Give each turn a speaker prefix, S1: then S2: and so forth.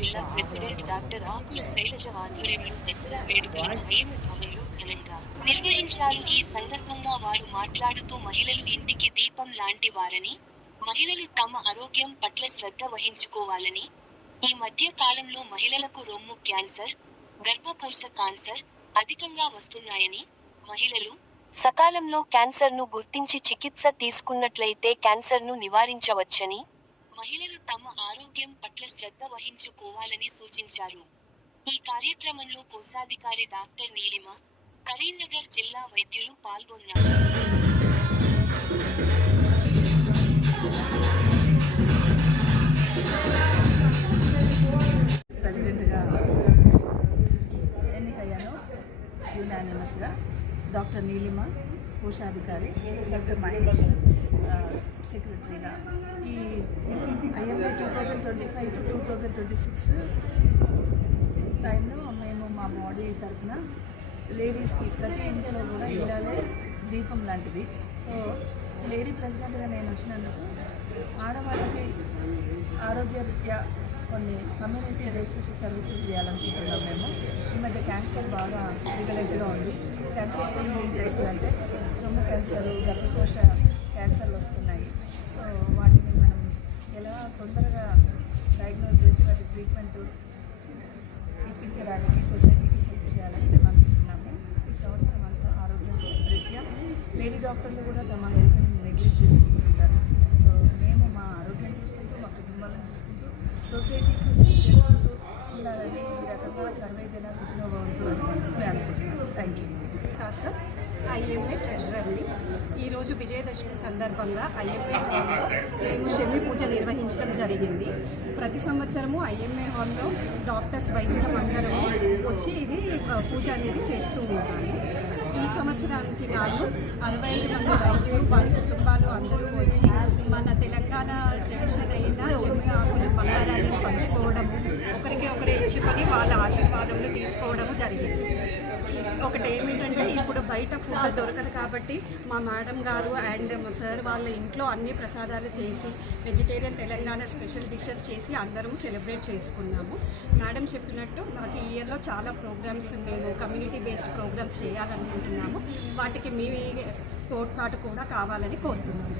S1: President doctor ఆకుల శైలజ ఆధ్వర్యంలో దసరా వేడుకలను IMA భవన్లో ఘనంగా నిర్వహించారు. ఈ సందర్భంగా వారు మాట్లాడుతూ మహిళలు ఇంటికి దీపం లాంటి వారని మహిళలు తమ ఆరోగ్యం పట్ల శ్రద్ధ వహించుకోవాలని ఈ మధ్య కాలంలో మహిళలకు రొమ్ము క్యాన్సర్ గర్భకోశ క్యాన్సర్ అధికంగా వస్తున్నాయని మహిళలు సకాలంలో క్యాన్సర్ను గుర్తించి చికిత్స తీసుకున్నట్లయితే క్యాన్సర్ను నివారించవచ్చని మహిళలు తమ ఆరోగ్యం పట్ల శ్రద్ధ వహించుకోవాలని సూచించారు. ఈ కార్యక్రమంలో కోశాధికారి డాక్టర్ నీలిమ కరీంనగర్ జిల్లా వైద్యులు పాల్గొన్నారు.
S2: ప్రెసిడెంట్గా ఎన్నికయ్యాను. యునానిమస్గా డాక్టర్ నీలిమ కోశాధికారి డాక్టర్ మహేష్. సెక్రటరీగా ఈ IMA two thousand twenty five to two thousand twenty six టైంలో మేము మా బాడీ తరఫున లేడీస్కి ప్రతి ఇంటిలో కూడా ఇళ్ళాలే దీపం లాంటిది. సో లేడీ ప్రెసిడెంట్గా నేను వచ్చినందుకు ఆడవాళ్ళకి ఆరోగ్యరీత్యా కొన్ని కమ్యూనిటీ బేసిస్ సర్వీసెస్ చేయాలనుకుంటున్నాం మేము. ఈ మధ్య క్యాన్సర్ బాగా రిగలెక్ట్గా ఉంది. క్యాన్సర్ స్క్రీనింగ్ టెస్ట్ అంటే రొమ్ము క్యాన్సర్ గర్భకోశ సో వాటిని మనం ఎలా తొందరగా డయాగ్నోస్ చేసి వాటి ట్రీట్మెంట్ ఇప్పించడానికి సొసైటీకి హెల్ప్ చేయాలని మేము అనుకుంటున్నాము ఈ సంవత్సరం అంతా ఆరోగ్యం. రీత్యా లేడీ డాక్టర్లు కూడా తమ హెల్త్ని నెగ్లెక్ట్ చేసుకుంటుంటారు. సో మేము మా ఆరోగ్యం చూసుకుంటూ మా కుటుంబాలను చూసుకుంటూ సొసైటీకి హెల్ప్ చేసుకుంటూ ఉండాలని ఈ రకంగా సర్వే జన సుఖంగా భవంతు అని మేము అనుకుంటున్నాము థ్యాంక్ యూ.
S3: కాసం ఐఎంఏ ట్రెజరర్ని ఈరోజు విజయదశమి సందర్భంగా ఐఎంఏ హాల్లో మేము శని పూజ నిర్వహించడం జరిగింది. ప్రతి సంవత్సరము ఐఎంఏ హాల్లో డాక్టర్స్ వైద్యులం అందరము వచ్చి ఇది పూజ అనేది చేస్తూ ఉంటాము ఈ సంవత్సరానికి గాను అరవై ఐదు మంది వైద్యులు వారి కుటుంబాలు అందరూ వచ్చి మన తెలంగాణ ట్రెడిషన్ అయిన జమ్మి ఆకులు బంగారాన్ని పంచుకోవడము ఒకరికి ఒకరు ఇచ్చుకొని వాళ్ళ ఆశీర్వాదములు తీసుకోవడము జరిగింది. ఒకటి ఏమిటంటే ఇప్పుడు బయట ఫుడ్ దొరకదు కాబట్టి మా మేడం గారు అండ్ మా సార్ వాళ్ళ ఇంట్లో అన్ని ప్రసాదాలు చేసి వెజిటేరియన్ తెలంగాణ స్పెషల్ డిషెస్ చేసి అందరం సెలబ్రేట్ చేసుకున్నాము. మేడం చెప్పినట్టు మాకు ఈ ఇయర్లో చాలా ప్రోగ్రామ్స్ మేము కమ్యూనిటీ బేస్డ్ ప్రోగ్రామ్స్ చేయాలనుకుంటున్నాము. వాటికి మీ తోడ్పాటు కూడా కావాలని కోరుతున్నాము.